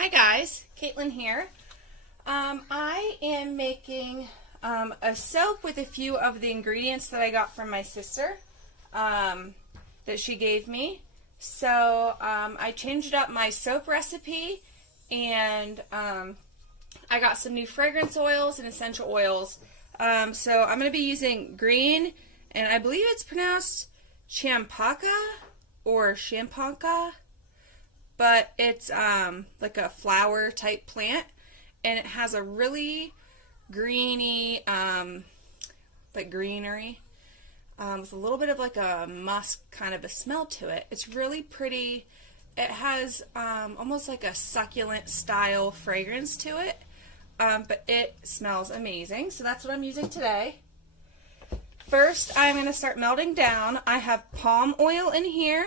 Hi guys, Caitlin here. I am making a soap with a few of the ingredients that I got from my sister that she gave me. So I changed up my soap recipe and I got some new fragrance oils and essential oils. So I'm going to be using green, and I believe it's pronounced Champaca or Champaca, but it's like a flower type plant, and it has a really greeny, like greenery, with a little bit of like a musk kind of a smell to it. It's really pretty. It has almost like a succulent style fragrance to it, but it smells amazing. So that's what I'm using today. First, I'm going to start melting down. I have palm oil in here.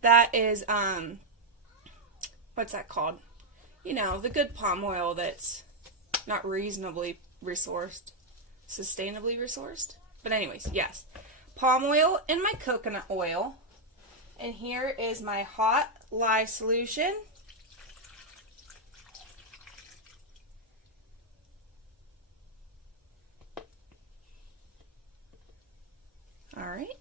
That is, what's that called? You know, the good palm oil that's not reasonably resourced, sustainably resourced. But anyways, yes. Palm oil and my coconut oil. And here is my hot lye solution. Alright.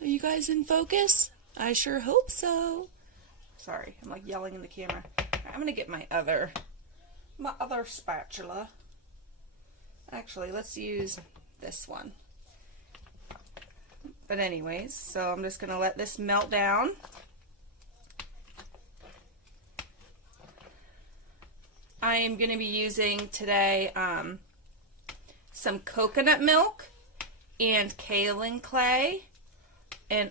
Are you guys in focus? I sure hope so. Sorry, I'm like yelling in the camera. I'm gonna get my other spatula. Actually, let's use this one. But anyways, so I'm just gonna let this melt down. I am gonna be using today some coconut milk and kaolin clay, and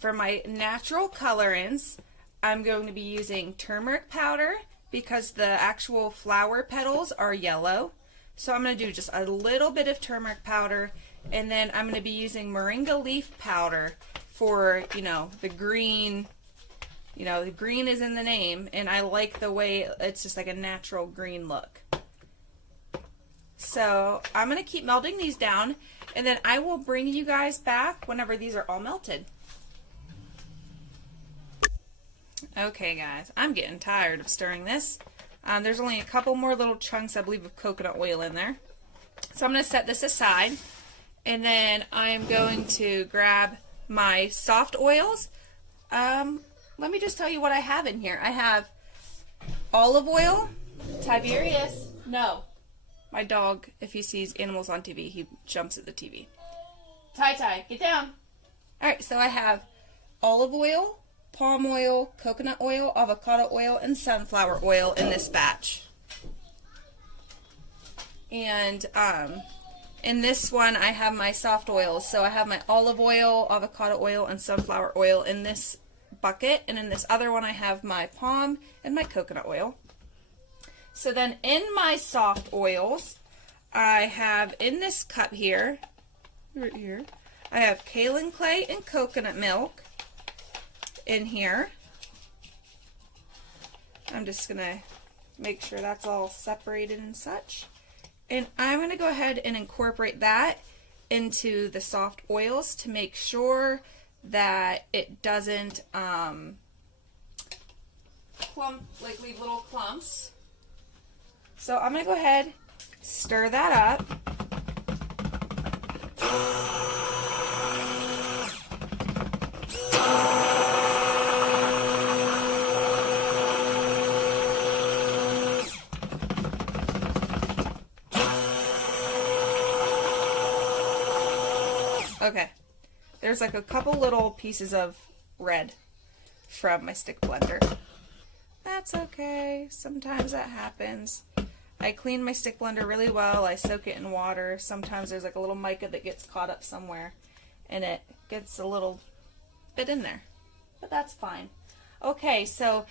for my natural colorants, I'm going to be using turmeric powder because the actual flower petals are yellow. So I'm going to do just a little bit of turmeric powder, and then I'm going to be using Moringa leaf powder for, the green. The green is in the name, and I like the way it's just like a natural green look. So I'm going to keep melting these down, and then I will bring you guys back whenever these are all melted. Okay guys, I'm getting tired of stirring this. There's only a couple more little chunks, I believe, of coconut oil in there. So I'm going to set this aside, and then I'm going to grab my soft oils. Let me just tell you what I have in here. I have olive oil, Tiberius. No, my dog, if he sees animals on TV, he jumps at the TV. Tai, get down. Alright, so I have olive oil, palm oil, coconut oil, avocado oil, and sunflower oil in this batch. And in this one, I have my soft oils. So I have my olive oil, avocado oil, and sunflower oil in this bucket. And in this other one, I have my palm and my coconut oil. So then in my soft oils, I have in this cup here, right here, I have kaolin clay and coconut milk in here. I'm just going to make sure that's all separated and such. And I'm going to go ahead and incorporate that into the soft oils to make sure that it doesn't leave little clumps. So I'm going to go ahead, stir that up. Okay, there's like a couple little pieces of red from my stick blender. That's okay, sometimes that happens. I clean my stick blender really well, I soak it in water. Sometimes there's like a little mica that gets caught up somewhere and it gets a little bit in there, but that's fine. Okay, so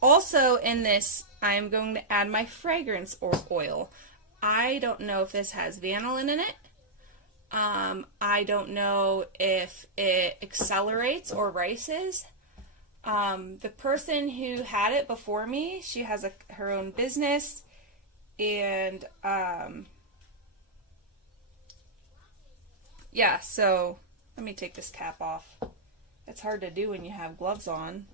also in this, I'm going to add my fragrance oil. I don't know if this has vanillin in it. I don't know if it accelerates or rices. The person who had it before me, she has her own business, and yeah, so let me take this cap off. It's hard to do when you have gloves on.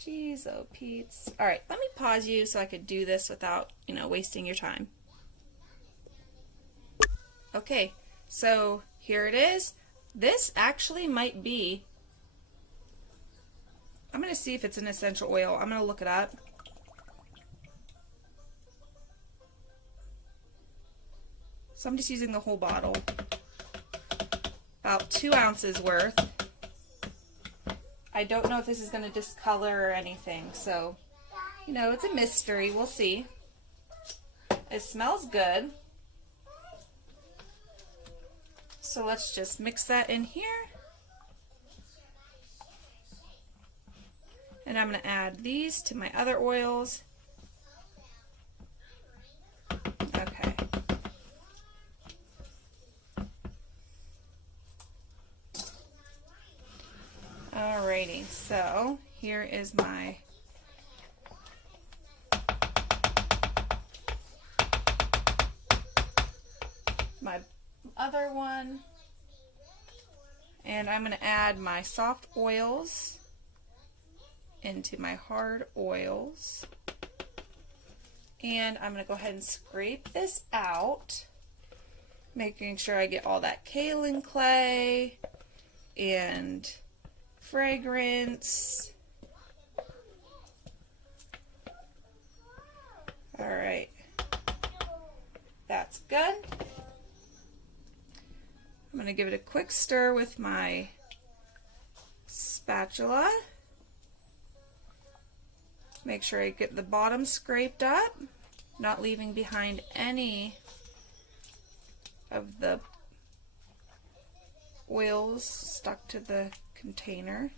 Jeez, oh Pete's. All right, let me pause you so I could do this without, wasting your time. Okay, so here it is. This actually might be, I'm going to see if it's an essential oil. I'm going to look it up. So I'm just using the whole bottle. About 2 ounces worth. I don't know if this is going to discolor or anything, so, it's a mystery. We'll see. It smells good. So let's just mix that in here. And I'm going to add these to my other oils. Okay. Alrighty, so here is my other one, and I'm going to add my soft oils into my hard oils, and I'm going to go ahead and scrape this out, making sure I get all that kaolin clay and fragrance. Alright, that's good. I'm going to give it a quick stir with my spatula. Make sure I get the bottom scraped up, not leaving behind any of the oils stuck to the container.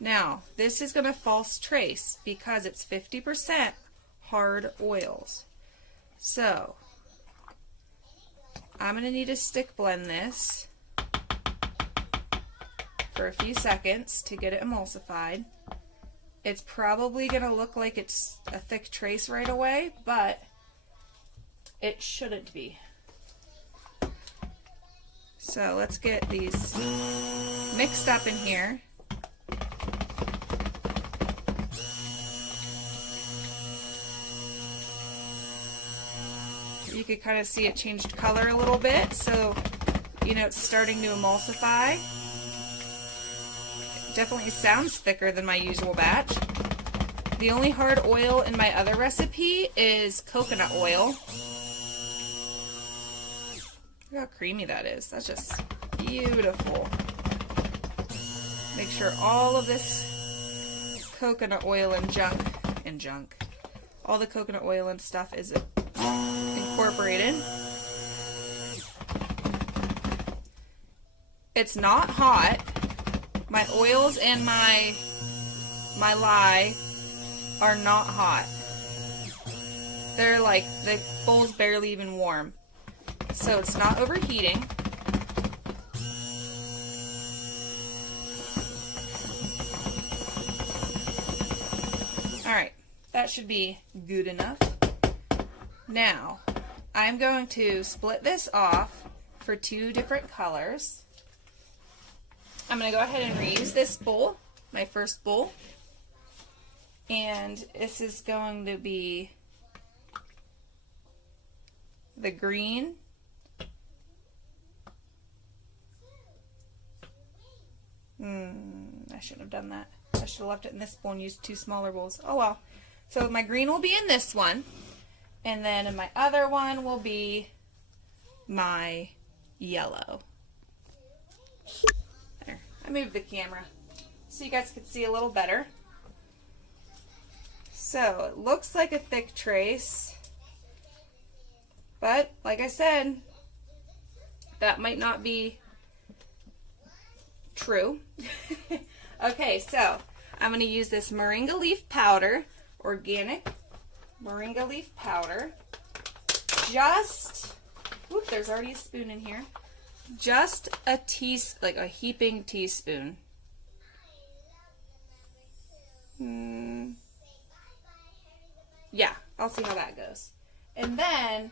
Now, this is going to false trace because it's 50% hard oils. So, I'm going to need to stick blend this for a few seconds to get it emulsified. It's probably going to look like it's a thick trace right away, but it shouldn't be. So let's get these mixed up in here. You could kind of see it changed color a little bit, so it's starting to emulsify. It definitely sounds thicker than my usual batch. The only hard oil in my other recipe is coconut oil. Look how creamy that is. That's just beautiful. Make sure all of this coconut oil and junk, all the coconut oil and stuff is incorporated. It's not hot. My oils and my lye are not hot. They're like, the bowl's barely even warm. So it's not overheating. Alright, that should be good enough. Now, I'm going to split this off for 2 different colors. I'm going to go ahead and reuse this bowl, my first bowl. And this is going to be the green. I shouldn't have done that. I should have left it in this bowl and used 2 smaller bowls. Oh well. So my green will be in this one. And then in my other one will be my yellow. There. I moved the camera so you guys could see a little better. So it looks like a thick trace. But like I said, that might not be true. Okay, so I'm going to use this Moringa leaf powder, organic Moringa leaf powder. Just, whoop, there's already a spoon in here. Just a like a heaping teaspoon. Yeah, I'll see how that goes. And then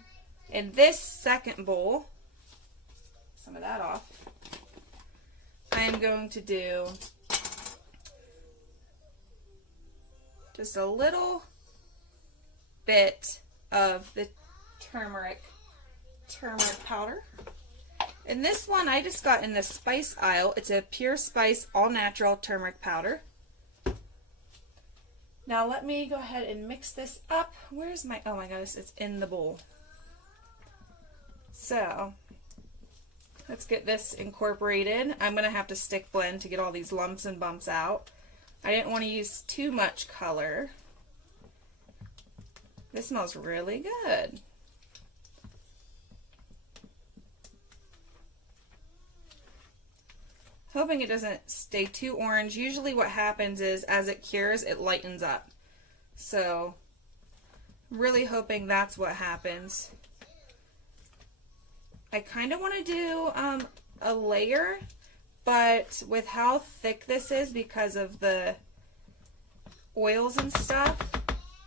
in this second bowl, some of that off, I am going to do just a little bit of the turmeric powder. And this one I just got in the spice aisle. It's a Pure Spice all natural turmeric powder. Now let me go ahead and mix this up. Where's my, oh my goodness, it's in the bowl. So let's get this incorporated. I'm going to have to stick blend to get all these lumps and bumps out. I didn't want to use too much color. This smells really good. Hoping it doesn't stay too orange. Usually what happens is as it cures, it lightens up. So I'm really hoping that's what happens. I kind of want to do a layer, but with how thick this is because of the oils and stuff,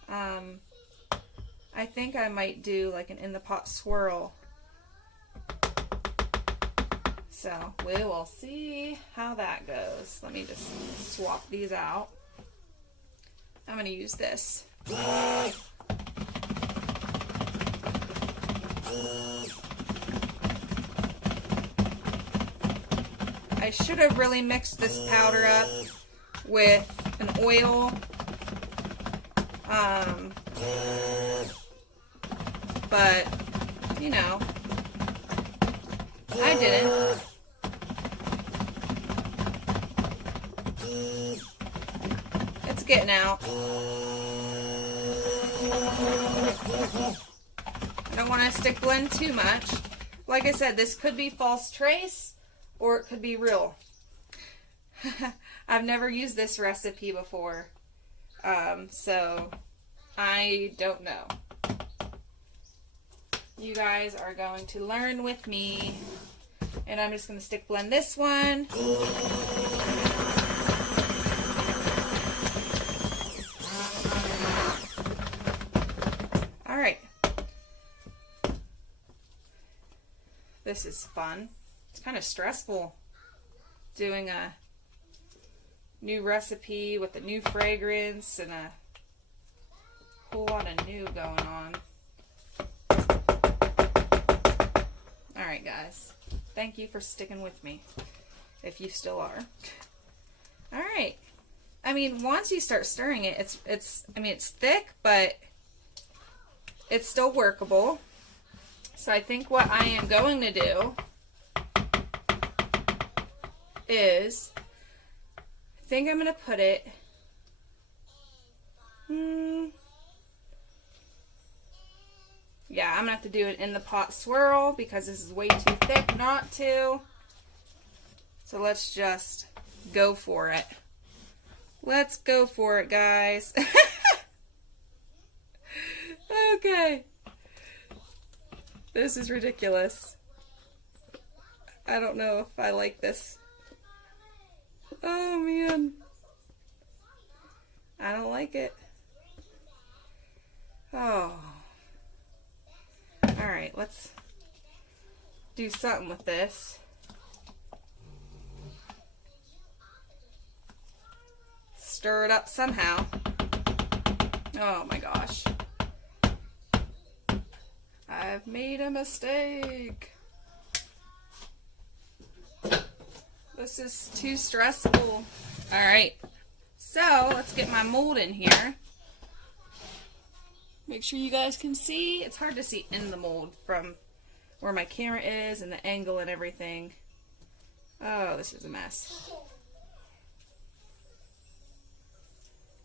I think I might do like an in the pot swirl. So we will see how that goes. Let me just swap these out. I'm going to use this. I should have really mixed this powder up with an oil. But, you know, I didn't. It's getting out. I don't want to stick blend too much. Like I said, this could be false trace or it could be real. I've never used this recipe before, so I don't know. You guys are going to learn with me, and I'm just going to stick blend this one. All right. This is fun. It's kind of stressful doing a new recipe with a new fragrance and a whole lot of new going on. Alright guys, thank you for sticking with me, if you still are. Alright, I mean, once you start stirring it, it's thick, but it's still workable. So I think what I am going to do is, I think I'm going to put it, yeah, I'm going to have to do it in the pot swirl because this is way too thick not to. So let's just go for it. Let's go for it, guys. Okay. This is ridiculous. I don't know if I like this. Oh, man. I don't like it. Oh. Alright, let's do something with this. Stir it up somehow. Oh my gosh. I've made a mistake. This is too stressful. Alright, so let's get my mold in here. Make sure you guys can see. It's hard to see in the mold from where my camera is and the angle and everything. Oh, this is a mess.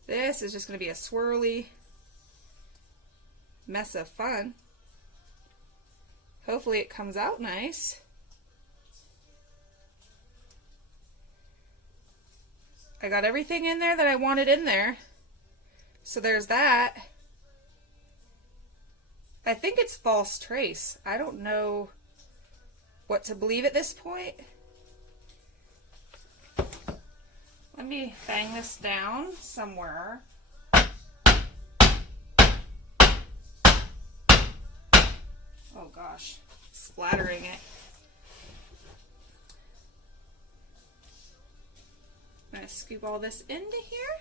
This is just going to be a swirly mess of fun. Hopefully it comes out nice. I got everything in there that I wanted in there. So there's that. I think it's false trace. I don't know what to believe at this point. Let me bang this down somewhere. Oh gosh, splattering it. I'm going to scoop all this into here.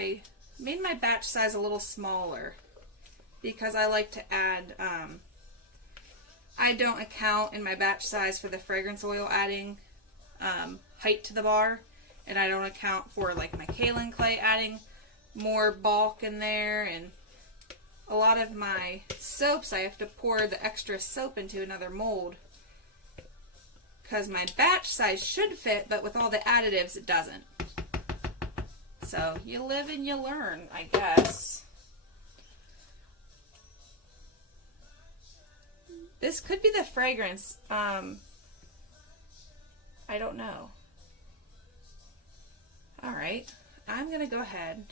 I made my batch size a little smaller because I like to add, I don't account in my batch size for the fragrance oil adding height to the bar, and I don't account for like my kaolin clay adding more bulk in there, and a lot of my soaps I have to pour the extra soap into another mold because my batch size should fit, but with all the additives it doesn't. So you live and you learn, I guess. This could be the fragrance. I don't know. Alright, I'm going to go ahead,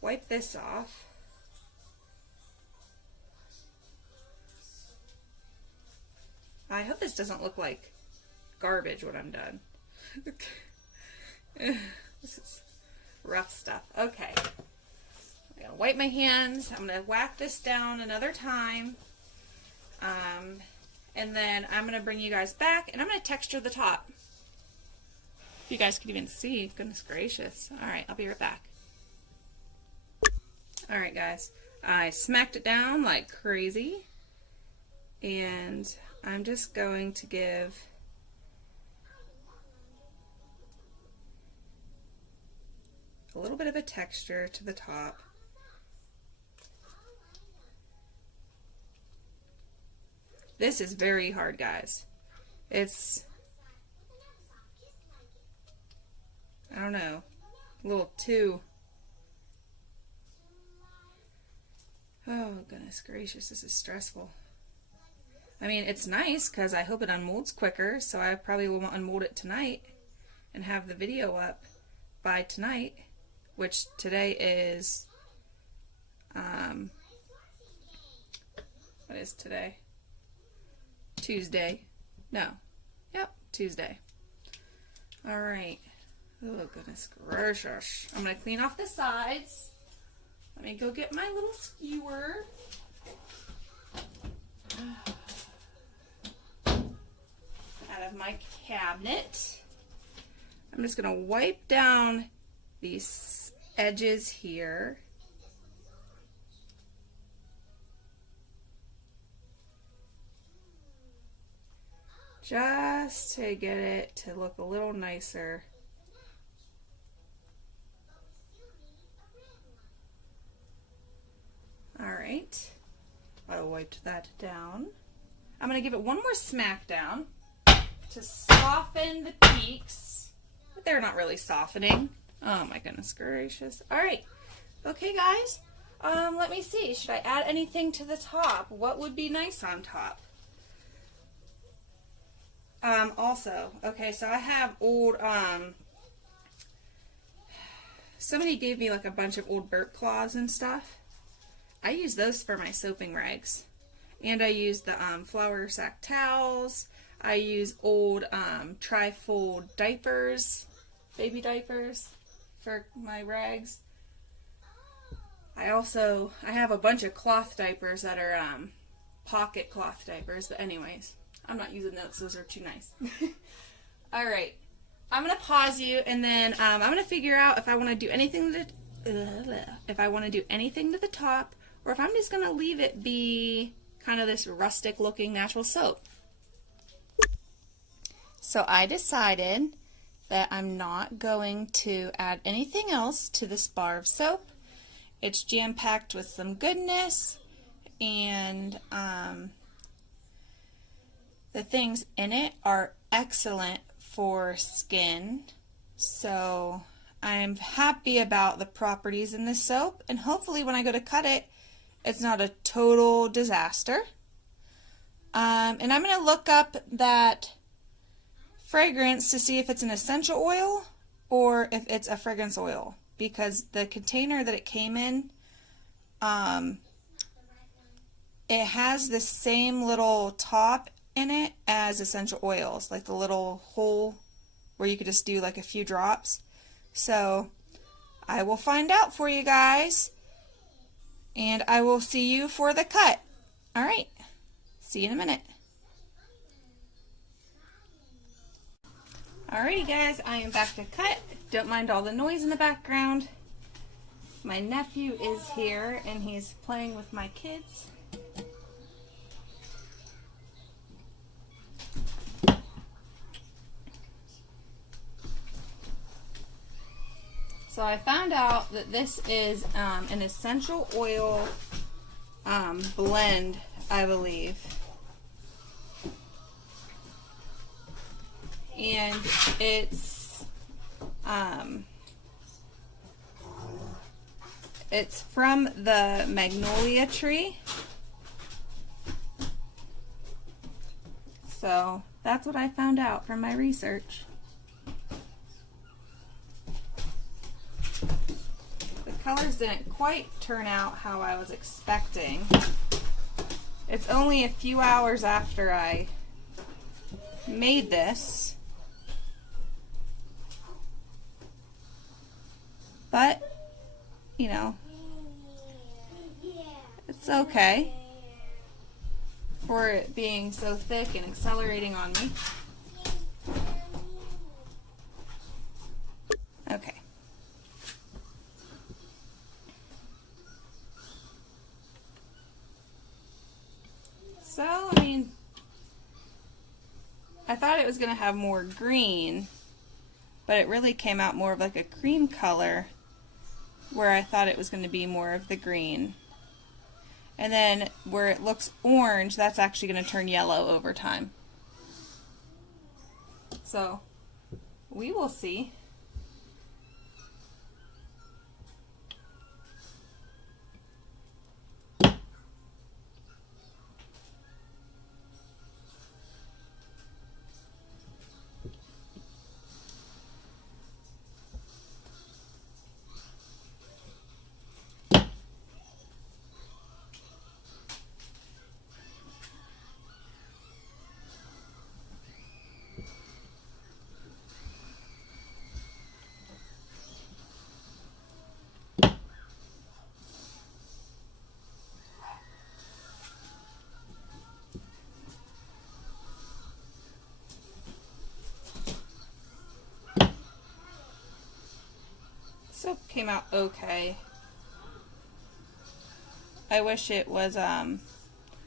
wipe this off. I hope this doesn't look like garbage when I'm done. This is rough stuff. Okay. I'm going to wipe my hands. I'm going to whack this down another time. And then I'm going to bring you guys back and I'm going to texture the top. If you guys can even see. Goodness gracious. Alright, I'll be right back. Alright guys. I smacked it down like crazy. And I'm just going to give a little bit of a texture to the top. This is very hard, guys. It's, I don't know, a little too, oh goodness gracious, this is stressful. I mean, it's nice because I hope it unmolds quicker, so I probably will unmold it tonight and have the video up by tonight, which today is, what is today? Tuesday. No. Yep, Tuesday. Alright. Oh, goodness gracious. I'm going to clean off the sides. Let me go get my little skewer. Out of my cabinet. I'm just going to wipe down these edges here. Just to get it to look a little nicer. Alright. I wiped that down. I'm going to give it one more smack down to soften the peaks. But they're not really softening. Oh my goodness gracious. Alright. Okay guys. Let me see. Should I add anything to the top? What would be nice on top? Also, okay, so I have old, somebody gave me like a bunch of old burp cloths and stuff. I use those for my soaping rags. And I use the, flour sack towels. I use old, tri-fold diapers, baby diapers for my rags. I have a bunch of cloth diapers that are, pocket cloth diapers, but anyways. I'm not using those. Those are too nice. Alright. I'm going to pause you and then I'm going to figure out if I want to do anything to the top or if I'm just going to leave it be kind of this rustic looking natural soap. So I decided that I'm not going to add anything else to this bar of soap. It's jam-packed with some goodness and the things in it are excellent for skin, so I'm happy about the properties in this soap, and hopefully when I go to cut it, it's not a total disaster. And I'm going to look up that fragrance to see if it's an essential oil or if it's a fragrance oil, because the container that it came in, it has the same little top in it as essential oils, like the little hole where you could just do like a few drops. So I will find out for you guys and I will see you for the cut. Alright, see you in a minute. Alrighty guys, I am back to cut. Don't mind all the noise in the background. My nephew is here and he's playing with my kids. So I found out that this is an essential oil blend, I believe. And it's from the Magnolia tree. So that's what I found out from my research. The colors didn't quite turn out how I was expecting. It's only a few hours after I made this. But, you know, it's okay for it being so thick and accelerating on me. Okay. So, I mean, I thought it was going to have more green, but it really came out more of like a cream color, where I thought it was going to be more of the green. And then where it looks orange, that's actually going to turn yellow over time. So we will see. Soap came out okay. I wish it was,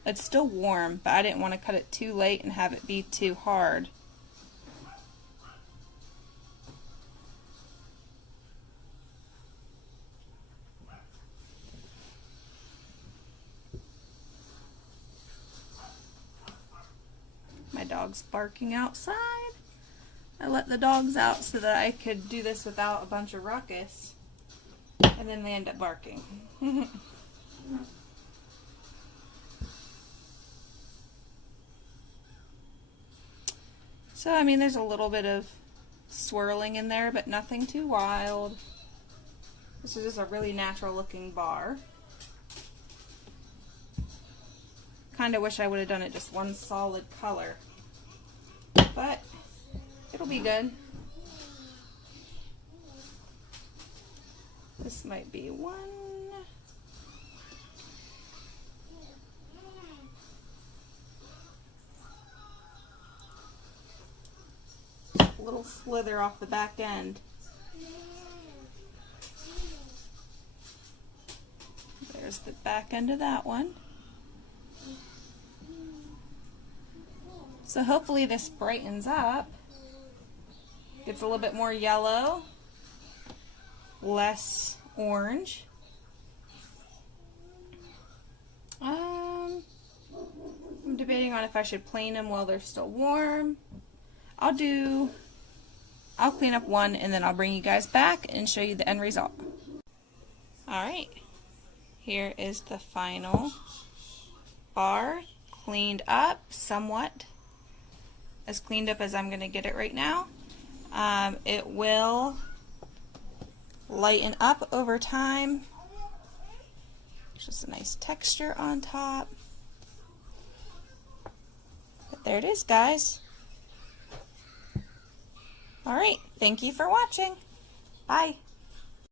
it's still warm, but I didn't want to cut it too late and have it be too hard. My dog's barking outside. I let the dogs out so that I could do this without a bunch of ruckus, and then they end up barking. So, I mean, there's a little bit of swirling in there, but nothing too wild. This is just a really natural looking bar. Kind of wish I would have done it just one solid color, but it'll be good. This might be one. A little slither off the back end. There's the back end of that one. So hopefully this brightens up. Gets a little bit more yellow, less orange. I'm debating on if I should plane them while they're still warm. I'll clean up one and then I'll bring you guys back and show you the end result. Alright, here is the final bar, cleaned up somewhat, as cleaned up as I'm going to get it right now. It will lighten up over time. Just a nice texture on top. But there it is, guys. Alright, thank you for watching. Bye.